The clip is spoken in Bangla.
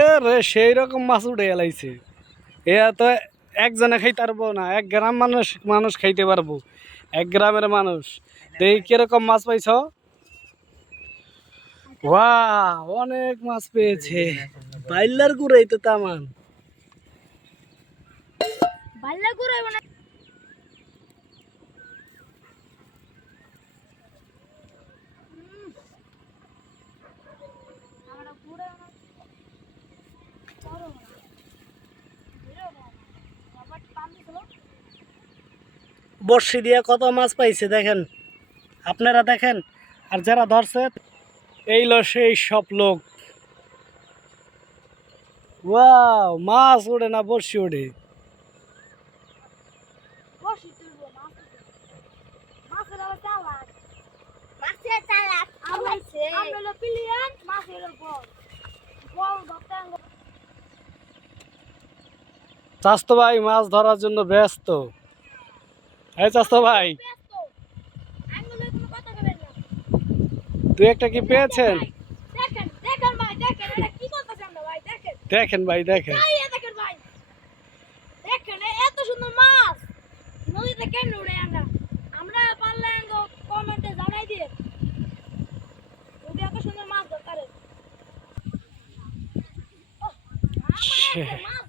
এ রে সেই রকম মাছ উঠে এলাইছে। এ তো একজনে খাইতে পারবো না, 1 গ্রাম মানুষ মানুষ খাইতে পারবো, 1 গ্রামের মানুষ। এই কিরকম মাছ পাইছ? ওয়াও, অনেক মাছ পেয়েছে। বাইলার গুড়াই তো তামান। বাইলার গুড়াই মানে আমরা গুড়াই না করো না ভিডিও না আবার পানি দিলো। বর্ষি দিয়ে কত মাছ পাইছে দেখেন, আপনারা দেখেন। আর যারা ধরছে এই লো সেই সব লোক। ওয়াও, মাছ ওঠে না, বর্ষি ওঠে। বসি তুলবো মাছ মাছের আবার চালাক মাছের চালাক আলাইছে আমরা হলো পিলিয়ান মাছের হলো বল বল ধরতে চাস্তো ভাই মাছ ধরার জন্য ব্যস্ত। হ্যাঁ চাস্তো ভাই, ব্যস্ত আঙ্গুলে কোনো কথা বলেন না। দুই একটা কি পেয়েছেন? দেখেন দেখেন ভাই দেখেন এটা কি করতেছেন আমরা ভাই দেখেন দেখেন ভাই দেখেন। এই দেখেন ভাই দেখেন এত সুন্দর মাছ নদীতে কেন উড়ে আমরা আমরা পারলে কমেন্টে জানাই দিয়ে যদি এত সুন্দর মাছ ধরতে পারে। মাছ